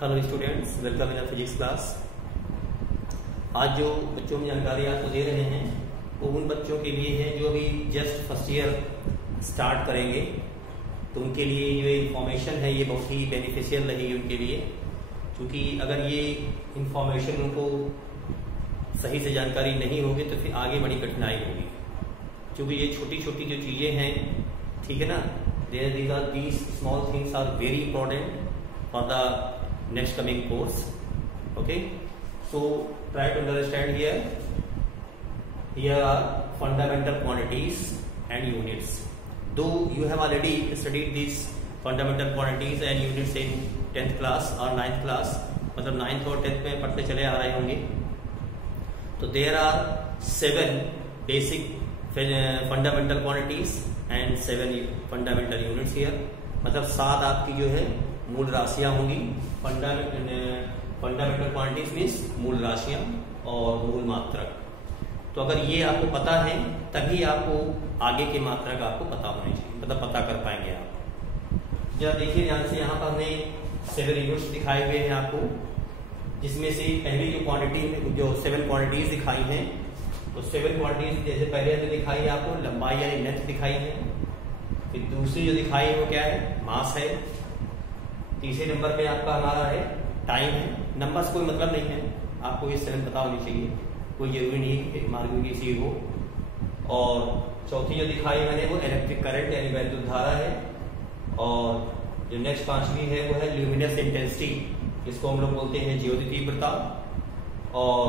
Hello students, welcome in physics class. आज जो बच्चों में जानकारी आपको दे रहे हैं वो उन बच्चों के लिए है जो अभी जस्ट फर्स्ट ईयर स्टार्ट करेंगे, तो उनके लिए जो इंफॉर्मेशन है ये बहुत ही बेनिफिशियल रहेगी उनके लिए, क्योंकि अगर ये इंफॉर्मेशन उनको सही से जानकारी नहीं होगी तो फिर आगे बड़ी कठिनाई होगी, क्योंकि ये छोटी छोटी जो चीज़ें हैं, ठीक है ना, these small things are very important for the next coming course. Okay, so try to understand here. Here are fundamental quantities and units. Though you have already studied these fundamental quantities and units in 10th class or 9th class, मतलब 9th और 10th में पढ़ते चले आ रहे होंगे, तो there are 7 basic fundamental quantities and 7 fundamental units here. मतलब 7 आपकी जो है मूल राशियां होंगी। फंडामेंटल क्वांटिटीज मीन्स मूल राशियां और मूल मात्रक। तो अगर ये आपको पता है तभी आपको आगे के मात्रक आपको पता होने चाहिए, मतलब पता कर पाएंगे आप। जब देखिए ध्यान से, यहाँ पर हमने 7 यूनिट्स दिखाए हुए हैं आपको, जिसमें से पहली जो क्वांटिटी, जो 7 क्वांटिटीज दिखाई हैं, तो 7 क्वांटिटीज जैसे पहले हमने दिखाई है आपको लंबाई यानी लेंथ दिखाई है। फिर दूसरी जो दिखाई है वो क्या है, मास है। तीसरे नंबर पे आपका हमारा है टाइम है। नंबर्स कोई मतलब नहीं है, आपको ये 7 पता होनी चाहिए, कोई जरूरी नहीं है कि मार्ग की सी हो। और चौथी जो दिखाई मैंने वो इलेक्ट्रिक करंट यानी वैद्युत धारा है। और जो नेक्स्ट 5वीं है वो है ल्यूमिनस इंटेंसिटी, जिसको हम लोग बोलते हैं ज्योति तीव्रता। और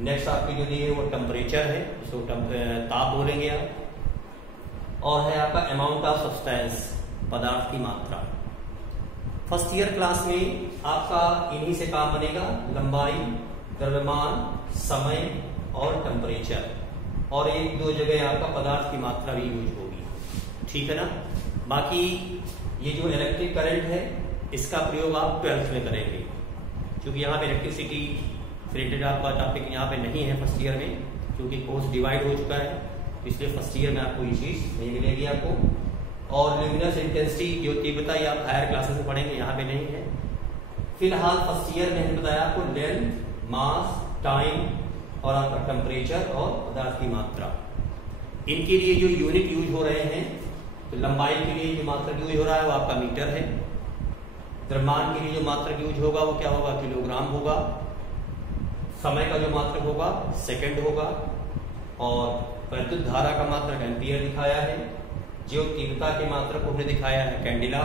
नेक्स्ट आपकी जो दी है वो टेम्परेचर है, जिसको ताप बोलेंगे आप। और है आपका अमाउंट ऑफ सब्सटेंस, पदार्थ की मात्रा। फर्स्ट ईयर क्लास में आपका इन्हीं से काम बनेगा, लंबाई, द्रव्यमान, समय और टेम्परेचर, और 1-2 जगह आपका पदार्थ की मात्रा भी यूज होगी, ठीक है ना। बाकी ये जो इलेक्ट्रिक करंट है इसका प्रयोग आप 12th में करेंगे, क्योंकि यहाँ पे इलेक्ट्रिसिटी रिलेटेड आपका टॉपिक यहाँ पे नहीं है फर्स्ट ईयर में, क्योंकि कोर्स डिवाइड हो चुका है, इसलिए फर्स्ट ईयर में आपको ये चीज नहीं मिलेगी आपको। और ल्यूमिनस इंटेंसिटी जो तीव्रता ये आप हायर क्लासेस में पढ़ेंगे, यहाँ पे नहीं है। फिलहाल फर्स्ट ईयर में हमने बताया आपको लेंथ, मास, टाइम और आपका टेम्परेचर और पदार्थ की मात्रा। इनके लिए जो यूनिट यूज हो रहे हैं, तो लंबाई के लिए जो मात्रक यूज हो रहा है वो आपका मीटर है। द्रव्यमान के लिए जो मात्रक यूज होगा वो क्या होगा, किलोग्राम होगा। समय का जो मात्रक होगा सेकंड होगा। और वैद्युत धारा का मात्रक एम्पियर दिखाया है। जो तीव्रता के मात्रक को हमने दिखाया है कैंडिला।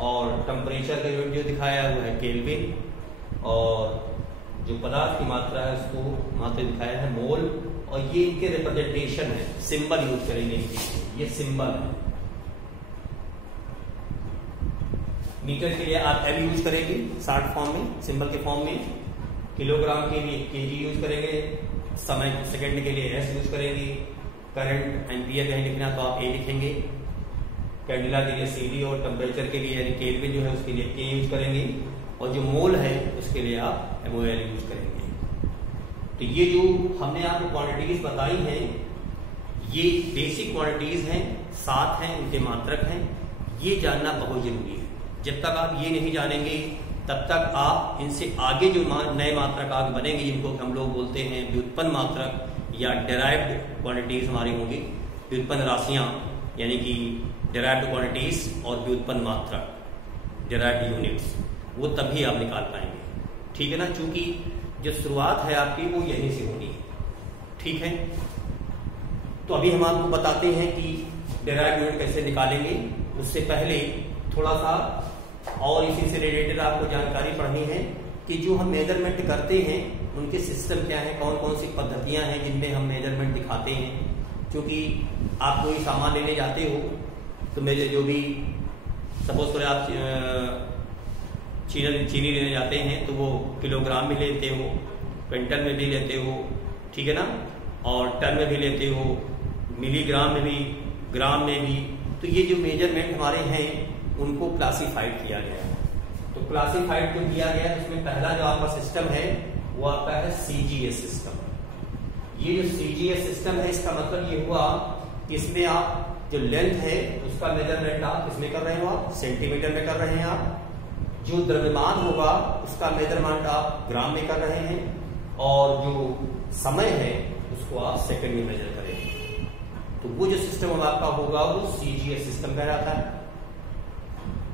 और टेम्परेचर का यूनिट जो दिखाया है वो है केल्विन। और जो पदार्थ की मात्रा है उसको मात्रा दिखाया है मोल। और ये इनके रिप्रेजेंटेशन है, सिंबल यूज करेंगे इनके, ये सिंबल है। मीटर के लिए आप एल यूज करेंगे शॉर्ट फॉर्म में, सिंबल के फॉर्म में। किलोग्राम के लिए केजी यूज करेंगे। समय सेकंड के लिए एस यूज करेंगे। करंट एम्पियर कहीं लिखना तो आप ए लिखेंगे। कैंडिला के लिए सीडी और टेम्परेचर के लिए यानी केल्विन जो है उसके लिए के यूज करेंगे। और जो मोल है उसके लिए आप एमओएल यूज करेंगे। तो ये जो हमने आपको क्वांटिटीज बताई हैं ये बेसिक क्वांटिटीज हैं, 7 हैं, उनके मात्रक हैं। ये जानना बहुत जरूरी है। जब तक आप ये नहीं जानेंगे तब तक आप इनसे आगे जो नए मात्रक आगे बनेंगे, जिनको हम लोग बोलते हैं व्युत्पन्न मात्रक या डेराइव्ड क्वांटिटीज हमारी होंगी, व्युत्पन्न राशियां यानी कि डेराइव्ड क्वांटिटीज और व्युत्पन्न मात्रक डेराइव्ड यूनिट्स, वो तभी आप निकाल पाएंगे, ठीक है ना। क्योंकि जो शुरुआत है आपकी वो यहीं से होनी है, ठीक है। तो अभी हम आपको बताते हैं कि डेराइव्ड यूनिट कैसे निकालेंगे। उससे पहले थोड़ा सा और इसी से रिलेटेड आपको जानकारी पढ़नी है कि जो हम मेजरमेंट करते हैं उनके सिस्टम क्या है, कौन कौन सी पद्धतियां हैं जिनमें हम मेजरमेंट दिखाते हैं। क्योंकि आप कोई सामान लेने जाते हो तो मेरे जो भी सपोज करें आप चीनी लेने जाते हैं तो वो किलोग्राम में लेते हो, क्विंटल में भी लेते हो, ठीक है ना, और टन में भी लेते हो, मिलीग्राम में भी, ग्राम में भी। तो ये जो मेजरमेंट हमारे हैं उनको क्लासिफाइड किया गया है। तो क्लासिफाइड जो किया गया है उसमें पहला जो आपका सिस्टम है वो आपका है सीजीएस सिस्टम। ये जो सीजीएस सिस्टम है इसका मतलब ये हुआ कि इसमें आप जो लेंथ है उसका मेजरमेंट आप किसमें कर रहे हो, आप सेंटीमीटर में कर रहे हैं आप। जो द्रव्यमान होगा उसका मेजरमेंट आप ग्राम में कर रहे हैं और जो समय है उसको आप सेकंड में मेजर करेंगे। तो वो जो सिस्टम आपका होगा वो CGS सिस्टम कहलाता है।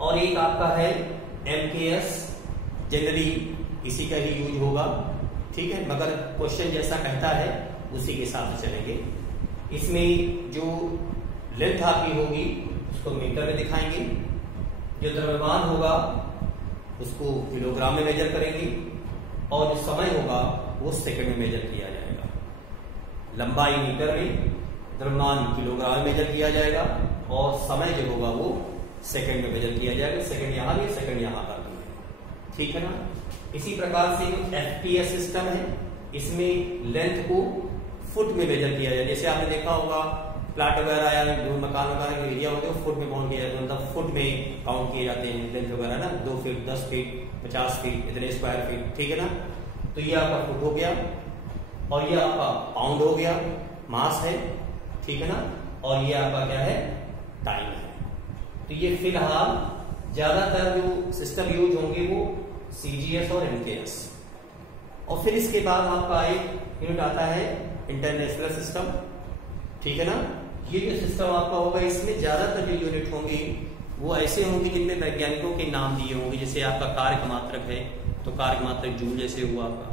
और एक आपका है MKS, जनरली इसी का ही यूज होगा, ठीक है, मगर क्वेश्चन जैसा कहता है उसी के हिसाब से चलेंगे। इसमें जो लेंथ आपकी होगी उसको मीटर में दिखाएंगे, जो द्रव्यमान होगा उसको किलोग्राम में मेजर करेंगे और जो समय होगा वो सेकंड में मेजर किया जाएगा। लंबाई मीटर में, द्रव्यमान किलोग्राम में मेजर किया जाएगा और समय जो होगा वो सेकंड में मेजर किया जाएगा। सेकंड यहां भी, सेकंड यहां पर भी है, ठीक है ना। इसी प्रकार से FPS सिस्टम है, इसमें लेंथ को फुट में मेजर किया जाए। जैसे आपने देखा होगा प्लाट वगैरह या जो मकान वगैरह के एरिया होते हैं फुट में काउंट किया जाता है, मतलब फुट में काउंट किए जाते हैं लेंथ वगैरह ना, 2 फीट, 10 फीट, 50 फीट, इतने स्क्वायर फीट, ठीक है ना। तो ये आपका फुट हो गया और ये आपका पाउंड हो गया, मास है, ठीक है ना। और ये आपका क्या है, टाइम है। तो ये फिलहाल ज्यादातर जो सिस्टम यूज होंगे वो CGS और MKS। और फिर इसके बाद आपका एक यूनिट आता है इंटरनेशनल सिस्टम, ठीक है ना। ये जो सिस्टम आपका होगा इसमें ज्यादातर जो यूनिट होंगी वो ऐसे होंगे जिनमें वैज्ञानिकों के नाम दिए होंगे। जैसे आपका कार्य मात्रक है तो कार्य मात्रक जूल जैसे हुआ आपका,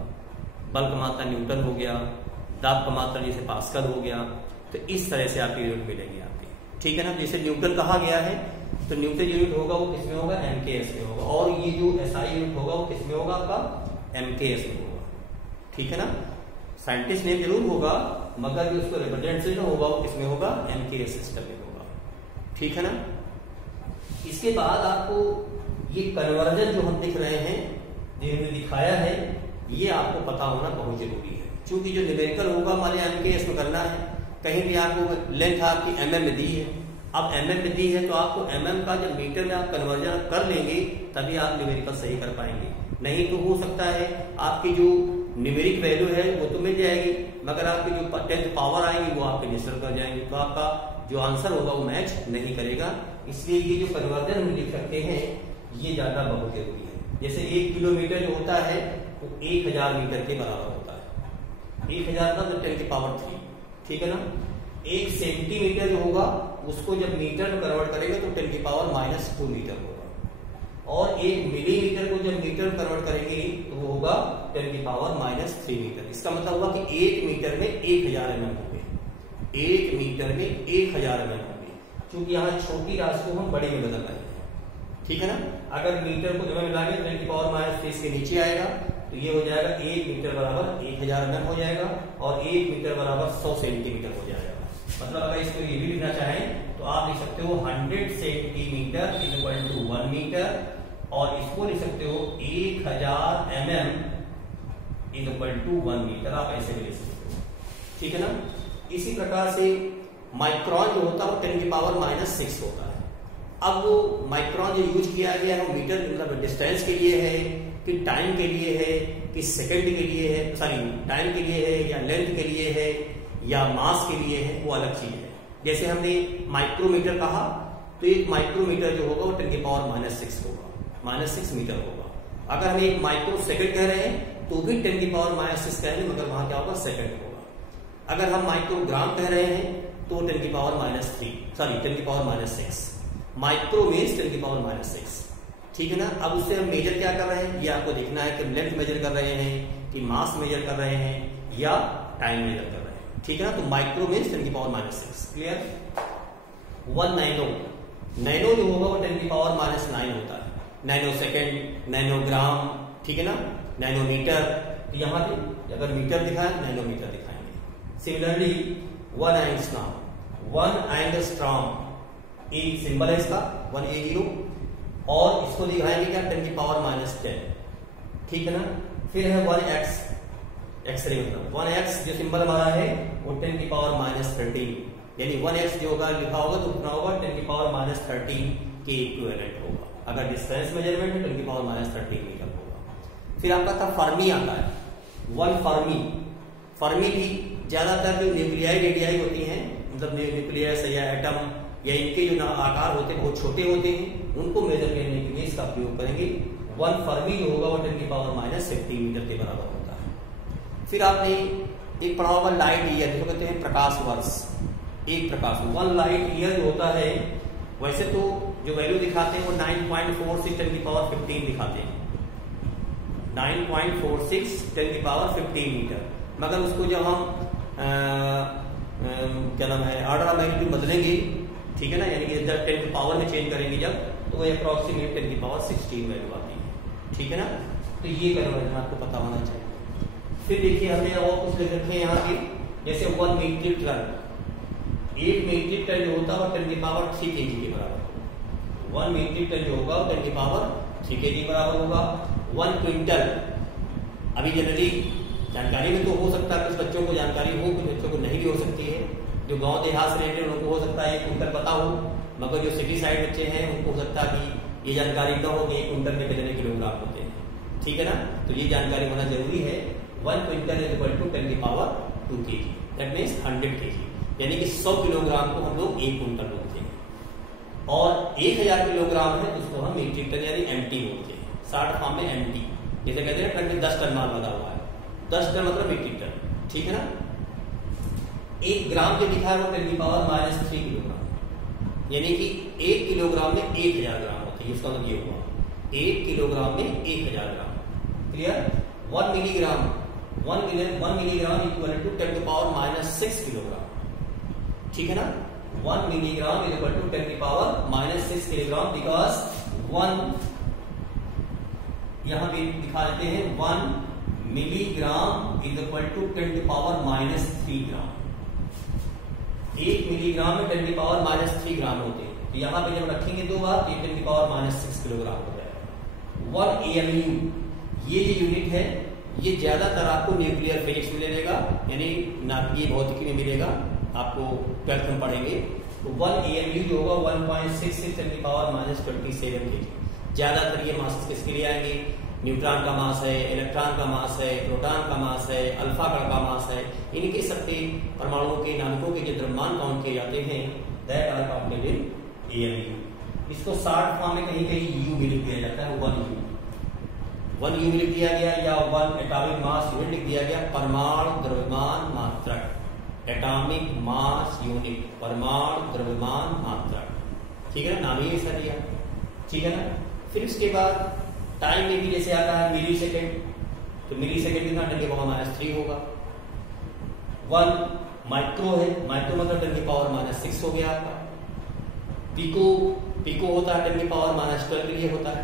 बल का मात्रक न्यूटन हो गया, दाब का मात्रक जैसे पास्कल हो गया। तो इस तरह से आपके यूनिट मिलेंगे आपके, ठीक है ना। जैसे न्यूटन कहा गया है तो न्यूटन यूनिट होगा वो किसमें होगा, MKS में होगा। और ये जो SI यूनिट होगा वो किसमें होगा, आपका MKS में होगा, ठीक है ना। साइंटिस्ट नेम जरूर होगा मगर जो उसको रिप्रेजेंटेटिव होगा वो किसमें होगा, MKS सिस्टम में होगा, ठीक है ना। इसके बाद आपको ये कन्वर्जन जो हम दिख रहे हैं, जो हमने दिखाया है, ये आपको पता होना बहुत जरूरी है। क्योंकि जो न्यूमेरिकल होगा मान लिया MKS में करना है, कहीं भी आपको लेंथ आपकी mm में दी है, अब mm में दी है तो आपको mm का जब मीटर में आप कन्वर्जन कर लेंगे तभी आप न्यूमेरिकल सही कर पाएंगे। नहीं तो हो सकता है आपकी जो न्यूमेरिक वैल्यू है वो तो मिल जाएगी मगर आपकी जो 10th पावर आएगी वो आपके डिस्टर्ब कर जाएंगे, तो आपका जो आंसर होगा वो मैच नहीं करेगा। इसलिए ये जो कन्वर्जन हम लिख सकते हैं ये ज्यादा बहुत जरूरी है। जैसे 1 किलोमीटर जो होता है वो 1000 मीटर के बराबर होता है, 1000 का 10 की पावर 3, ठीक है ना। 1 सेंटीमीटर जो होगा उसको जब मीटर में कन्वर्ट करेंगे तो 10 की पावर -2 मीटर होगा, और 1 मिलीमीटर को जब मीटर में कन्वर्ट करेंगे तो वो होगा 10 की पावर -3 मीटर। इसका मतलब हुआ कि 1 मीटर में 1000 mm होंगे, 1 मीटर में 1000 mm होंगे, क्योंकि यहाँ छोटी राशि को हम बड़े में बदल रहे हैं, ठीक है ना। अगर मीटर को जब मिलाएंगे तो 10 की पावर -3 के नीचे आएगा तो ये हो जाएगा 1 मीटर बराबर 1000 mm हो जाएगा और 1 मीटर बराबर 100 सेंटीमीटर हो जाएगा। मतलब अगर इसको ये भी लिखना चाहें तो आप लिख सकते हो 100 सेंटीमीटर इक्वल टू 1 मीटर, और इसको लिख सकते हो 1000 mm इक्वल टू 1 मीटर, आप ऐसे भी लिख सकते हो, ठीक है ना। इसी प्रकार से माइक्रोन जो होता है वो 10 की पावर -6 होता है। अब वो माइक्रोन जो यूज किया गया है वो मीटर मतलब डिस्टेंस के लिए है कि टाइम के लिए है कि सेकंड के लिए है, सॉरी टाइम के लिए है या लेंथ के लिए है या मास के लिए है, वो अलग चीज है। जैसे हमने माइक्रोमीटर कहा तो एक माइक्रोमीटर जो होगा वो 10 की पावर -6 होगा, -6 मीटर होगा। अगर हम एक माइक्रो सेकंड कह रहे हैं तो भी 10 की पावर -6 कहेंगे मगर वहां क्या होगा, सेकंड होगा। अगर हम माइक्रोग्राम कह रहे हैं तो 10 की पावर -3, सॉरी 10 की पावर -6, माइक्रो मीन्स 10 की पावर -6, ठीक है ना। अब उससे हम मेजर क्या कर रहे हैं ये आपको देखना है कि लेंथ मेजर कर रहे हैं कि मास मेजर कर रहे हैं या टाइम मेजर कर रहे हैं, ठीक है ना। तो माइक्रो मीन्स 10 की पावर -6, क्लियर। 1 नैनो, नैनो जो होगा वो 10 की पावर -9 होता है, नैनो सेकेंड, नैनोग्राम, ठीक है ना, नैनोमीटर। तो यहाँ पे अगर मीटर दिखाए नैनोमीटर दिखाएंगे। सिमिलरली 1 एंगस्ट्रॉम, 1 एंगस्ट्रॉम एक सिंबल है इसका 1A0, और इसको दिखाएंगे क्या 10 की पावर -10, ठीक है ना। फिर है 1x, एक्सरे मतलब 1x जो सिंबल हमारा है वो 10 की पावर -13, यानी 1x जो होगा लिखा होगा तो कितना होगा 10 की पावर -13 के इक्विवेलेंट होगा। अगर डिस्टेंस मेजरमेंट है 10 की पावर -13 मीटर होगा। फिर आपका था फर्मी आता है, 1 फर्मी। फर्मी भी ज्यादातर जो न्यूक्लियाई रेडियाई होती हैं, मतलब न्यूक्लियस या एटम या इनके जो आकार होते हैं बहुत छोटे होते हैं, उनको मेजर करने के लिए इसका प्रयोग करेंगे 1 फर्मी जो होगा वो 10 की पावर माइनस 15 मीटर के बराबर होता है। फिर आपने एक पढ़ा होगा लाइट ईयर, जिसको कहते हैं प्रकाश वर्ष, एक प्रकाश 1 लाइट ईयर जो होता है, वैसे तो जो वैल्यू दिखाते हैं वो 9.46 10 की पावर 15 दिखाते हैं, 9.46 10 की पावर 15 मीटर, मगर उसको जब हम क्या नाम है ऑर्डर ऑफ मैग्नीट्यूड बदलेंगे, ठीक है ना, यानी कि जब 10 की पावर में चेंज करेंगे जब, तो वो अप्रॉक्सीमेट 10 की पावर 16 वैल्यू आती है, ठीक है ना। तो ये कन्वर्जन आपको पता होना चाहिए। फिर देखिए हमने और कुछ लिख रखे हैं यहाँ के, जैसे 1 मीट्रिक टन, 1 मीट्रिक टन जो होता है वो 10 की पावर 3 kg के बराबर, 1 मीट्रिक टन जो होगा वो 10 की पावर 3 kg बराबर होगा। 1 क्विंटल, अभी जनरली जानकारी में तो हो सकता है कुछ बच्चों को जानकारी हो, कुछ बच्चों को नहीं भी हो सकती है, जो गांव देहात से रिलेटेड उनको हो सकता है 1 कुंटल पता हो, मगर जो सिटी साइड बच्चे हैं उनको हो सकता है कि ये जानकारी न हो कि 1 कुंटल में कितने किलोग्राम होते हैं, ठीक है ना। तो ये जानकारी होना जरूरी है। 1 क्विंटल इज इक्वल टू 10 की power 2 kg, that means 100 kg, यानी कि 100 किलोग्राम को हम लोग 1 कुंटल बोलते हैं, और 1000 किलोग्राम है उसको हम मीट्रिक टन यानी एमटी बोलते हैं, शॉर्ट फॉर्म में एमटी, जैसे कहते हैं ट्रक में 10 टन माल लदा हुआ है, 10 टन मतलब मीट्रिक टन, ठीक है ना। 1 ग्राम जो लिखा है वो 10 की पावर माइनस 3 किलोग्राम, यानी कि 1 किलोग्राम में 1000 ग्राम होते हैं, इसका मतलब ये हुआ 1 किलोग्राम में 1000 gram, clear. 1 milligram, 1 milligram equal to 10 की पावर माइनस 6 किलोग्राम, ठीक है ना। 1 मिलीग्राम इज इक्वल टू 10 की पावर माइनस 6 किलोग्राम, बिकॉज 1 यहां पे दिखा देते हैं 1 मिलीग्राम इज इक्वल टू 10 की पावर माइनस 3 ग्राम, 1 मिलीग्राम में 10 की पावर माइनस 3 ग्राम होते हैं, तो यहाँ पे जब रखेंगे 2 बार तो 10 की पावर माइनस 6 किलोग्राम हो जाएगा। 1 AMU ये जो यूनिट है ये ज्यादातर आपको न्यूक्लियर फिजिक्स में मिलेगा, यानी नाभिकीय भौतिकी में मिलेगा, आपको 12th में पढ़ेंगे। तो 1 AMU जो होगा 1.66 10 की पावर माइनस 27 kg। ज्यादातर ये मास किसके लिए आएंगे, न्यूट्रॉन का मास है, इलेक्ट्रॉन का मास है, प्रोटॉन का मास है, अल्फा का मास है, इनके सबके परमाणुओं के नाभिकों के जो द्रव्यमान काउंट किए जाते हैं, that are counted in AMU। इसको शॉर्ट फॉर्म में कहीं कहीं U भी लिख दिया जाता है, 1 U लिख दिया गया, या 1 एटॉमिक मास यूनिट लिख दिया गया, परमाणु द्रव्यमान मात्रक, एटॉमिक मास यूनिट, परमाणु द्रव्यमान मात्रक, ठीक है ना, नाम ही ऐसा दिया, ठीक है ना। फिर उसके बाद टाइम में भी जैसे आता है मिली सेकेंड, तो मिली सेकेंड कितना 10 की पावर माइनस 3 होगा। 1 माइक्रो है, माइक्रो मतलब 10 की पावर माइनस 6 हो गया आपका। पिको, पिको होता है 10 की पावर माइनस 12 के लिए होता है,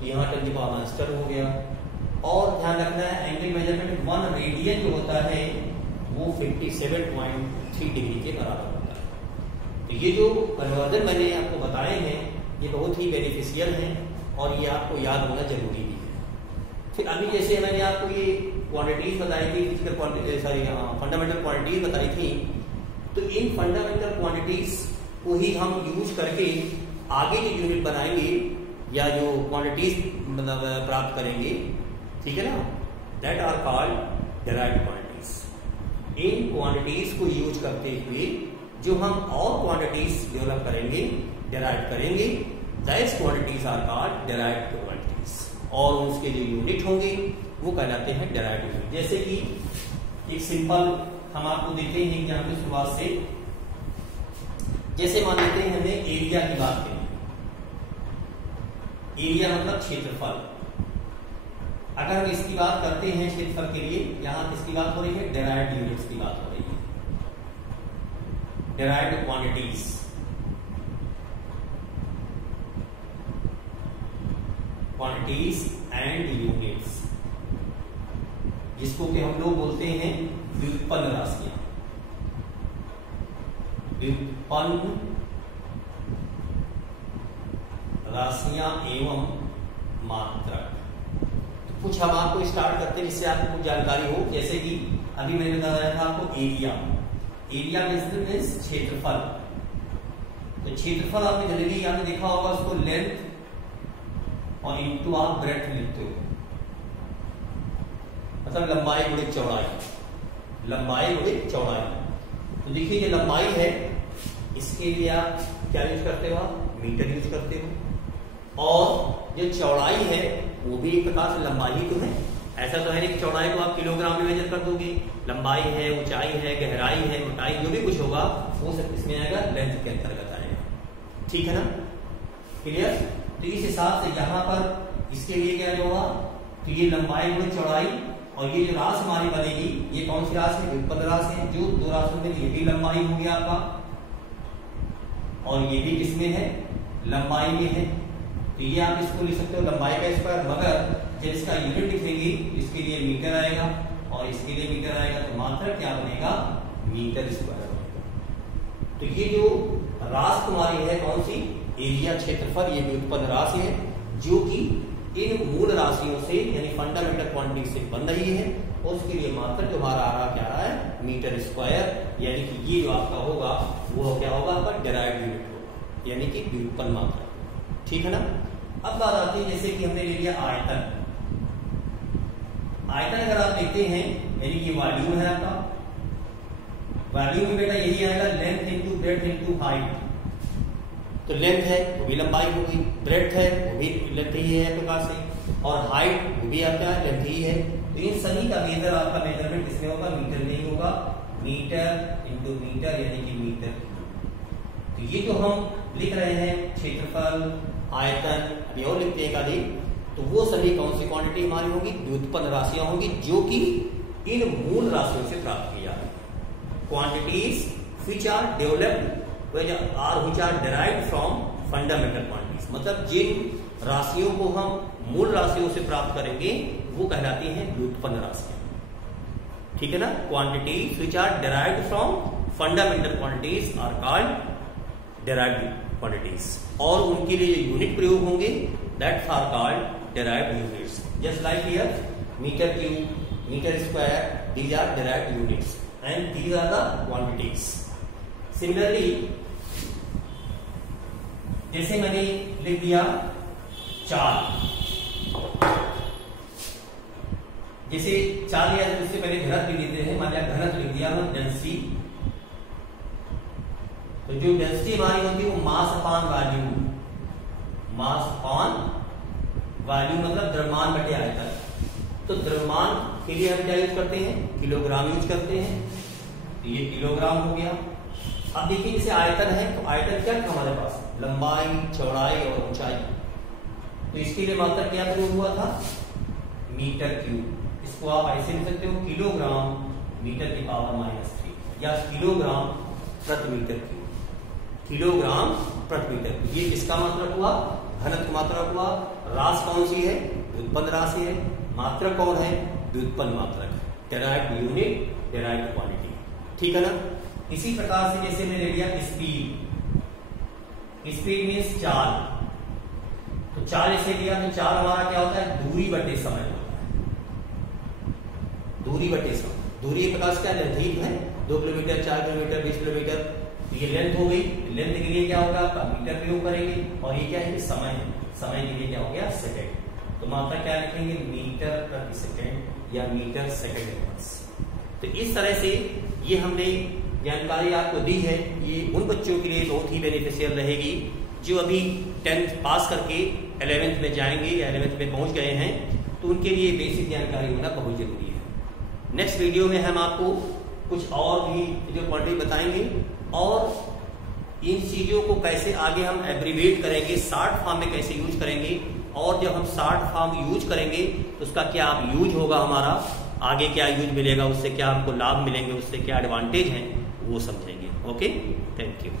तो यहाँ 10 की पावर माइनस 12 हो गया। और ध्यान रखना है एंगल मेजरमेंट 1 रेडियन जो होता है वो 57.3 डिग्री के बराबर होता है। तो ये जो कन्वर्जन मैंने आपको बताए हैं ये बहुत ही बेनिफिशियल है और ये आपको याद होना जरूरी भी है। फिर अभी जैसे मैंने आपको ये क्वांटिटीज बताई थी, फिजिकल सॉरी फंडामेंटल क्वांटिटीज बताई थी, तो इन फंडामेंटल क्वांटिटीज को ही हम यूज करके आगे जो यूनिट बनाएंगे या जो क्वांटिटीज प्राप्त करेंगे, ठीक है ना, that are called derived quantities. इन क्वांटिटीज को यूज करते हुए जो हम और क्वांटिटीज डेवलप करेंगे, डिराइव करेंगे, that quantities are called derived quantities, और उसके जो यूनिट होंगे वो कहलाते हैं डिराइव्ड यूनिट। जैसे कि एक सिंपल हम आपको देते हैं एग्जाम्पल की शुरुआत से, जैसे मान लेते हैं हमने एरिया की बात करी, एरिया मतलब क्षेत्रफल। अगर हम इसकी बात करते हैं क्षेत्रफल के लिए, यहां किसकी बात हो रही है, डिराइव्ड यूनिट्स की बात हो रही है, derived quantities. Quantities and units, जिसको कि हम लोग बोलते हैं व्युत्पन्न राशियां, व्युत्पन्न राशियां एवं मात्रक। तो कुछ हम आपको स्टार्ट करते हैं जिससे आपको कुछ जानकारी हो। जैसे कि अभी मैंने बताया था आपको एरिया, एरिया मीन्स क्षेत्रफल। तो क्षेत्रफल आपने जनरली आपने देखा होगा उसको लेंथ और इंटू आप ब्रेड्थ लिखते हो, मतलब लंबाई गुणित चौड़ाई, लंबाई गुणित चौड़ाई। तो देखिए ये लंबाई है, इसके लिए आप क्या यूज करते हो, आप मीटर यूज करते हो, और जो चौड़ाई है वो भी एक प्रकार से लंबाई ही तो है। ऐसा तो है नहीं कि चौड़ाई को आप किलोग्राम में मेजर कर दोगे। लंबाई है, ऊंचाई है, गहराई है, मोटाई, जो भी कुछ होगा वो सब इसमें आएगा, लेंथ के अंतर्गत आएगा। ठीक है ना, क्लियर। तो इस हिसाब से यहाँ पर इसके लिए क्या होगा, तो ये लंबाई गुणा चौड़ाई, और ये जो राशि हमारी बनेगी ये कौन सी राशि है, व्युत्पन्न राशि है। जो दो राशियों में ये भी लंबाई हो गया आपका, और ये भी किसमें है, लंबाई में है। तो ये आप इसको लिख सकते हो लंबाई का स्क्वायर, मगर जब इसका यूनिट लिखेंगे इसके लिए मीटर आएगा और इसके लिए मीटर आएगा, तो मात्रक क्या बनेगा, मीटर स्क्वायर बनेगा। तो ये जो राशि तुम्हारी है कौन सी, एरिया क्षेत्रफल, ये व्युत्पन्न राशि है जो कि इन मूल राशियों से यानी फंडामेंटल क्वांटिटी से बन रही है, और उसके लिए मात्रक जो हमारा आ रहा क्या रहा है, मीटर स्क्वायर। यानी कि ये जो आपका होगा वो क्या होगा, आपका डेराइव्ड यूनिट होगा, यानी कि व्युत्पन्न मात्रक। ठीक है ना। अब बात आती है जैसे कि हमने ले लिया आयतन। आयतन अगर आप देखते हैं यानी कि वॉल्यूम है आपका, वॉल्यूम में बेटा यही आएगा length into breadth into height. तो लेंथ है वो भी लंबाई होगी, ब्रेड्थ है वो भी लेंथ ही है प्रकार से, और हाइट वो भी आपका लेंथ ही है। तो इन सभी का मेजर आपका मेजरमेंट किसमें होगा, मीटर में ही होगा। मीटर इंटू मीटर यानी कि मीटर। तो ये जो हम लिख रहे हैं क्षेत्रफल, आयतन, अभी और लिखते हैं अधिक, तो वो सभी कौन सी क्वांटिटी हमारी होगी, व्युत्पन्न राशियां होंगी जो कि इन मूल राशियों से प्राप्त की जा रही है। Quantities which are developed which are derived from fundamental quantities, मतलब जिन राशियों को हम मूल राशियों से प्राप्त करेंगे वो कहलाती हैं व्युत्पन्न राशियां। ठीक है ना। Quantities which are derived from fundamental quantities are called derived quantities, और उनके लिए यूनिट प्रयोग होंगे that are called derived units. Just like here meter cube, meter square, these are derived units and these are the quantities. Similarly, जैसे मैंने लिख दिया चाल, जैसे चाल लिया तो उससे पहले घनत्व लिख देते हैं। मान लिया घनत्व लिख दिया हम, डेंसिटी। तो जो डेंसिटी हमारी होती है वो mass upon volume, mass upon volume मतलब द्रव्यमान बटे आयतन। तो द्रव्यमान के लिए हम क्या यूज करते हैं, किलोग्राम यूज करते हैं। तो ये किलोग्राम हो गया। अब देखिए जैसे आयतन है, तो आयतन क्या था हमारे पास, लंबाई, चौड़ाई और ऊंचाई। तो इसके लिए मात्रक क्या प्रयोग हुआ था, मीटर क्यूब। इसको आप ऐसे लिख सकते हो, किलोग्राम मीटर की पावर -3 या किलोग्राम प्रति मीटर क्यूब, किलोग्राम प्रति मीटर। ये किसका मात्रक हुआ, घनत्व मात्रक हुआ। राशि कौन सी है, व्युत्पन्न राशि है। मात्रक कौन है, व्युत्पन्न मात्रक, डेराइव्ड यूनिट, डेराइव्ड क्वांटिटी। ठीक है ना। इसी प्रकार से जैसे मैंने लिया स्पीड, स्पीड मीन्स चाल। तो चाल ऐसे लिया तो चाल हमारा क्या होता है, दूरी बटे समय होता है, दूरी बटे समय। दूरी एक प्रकार से क्या लेंथ है, 2 किलोमीटर, 4 किलोमीटर, 20 किलोमीटर। ये लेंथ हो गई। लेंथ के लिए क्या होगा, आपका मीटर प्रयोग करेंगे, और ये क्या है, समय है। समय के लिए क्या हो गया, सेकेंड। तो मात्रा क्या लिखेंगे, मीटर प्रति सेकेंड या मीटर सेकेंड इनवर्स। तो इस तरह से ये हमने जानकारी आपको दी है। ये उन बच्चों के लिए बहुत ही बेनिफिशियल रहेगी जो अभी 10th पास करके 11th में जाएंगे या 11th में पहुंच गए हैं, तो उनके लिए बेसिक जानकारी होना बहुत जरूरी है। नेक्स्ट वीडियो में हम आपको कुछ और भी जो क्वांटिटी बताएंगे, और इन चीजों को कैसे आगे हम एब्रीवेट करेंगे, शॉर्ट फॉर्म में कैसे यूज करेंगे, और जब हम शॉर्ट फॉर्म यूज करेंगे तो उसका क्या यूज होगा, हमारा आगे क्या यूज मिलेगा, उससे क्या हमको लाभ मिलेंगे, उससे क्या एडवांटेज है, वो समझेंगे। Okay, thank you.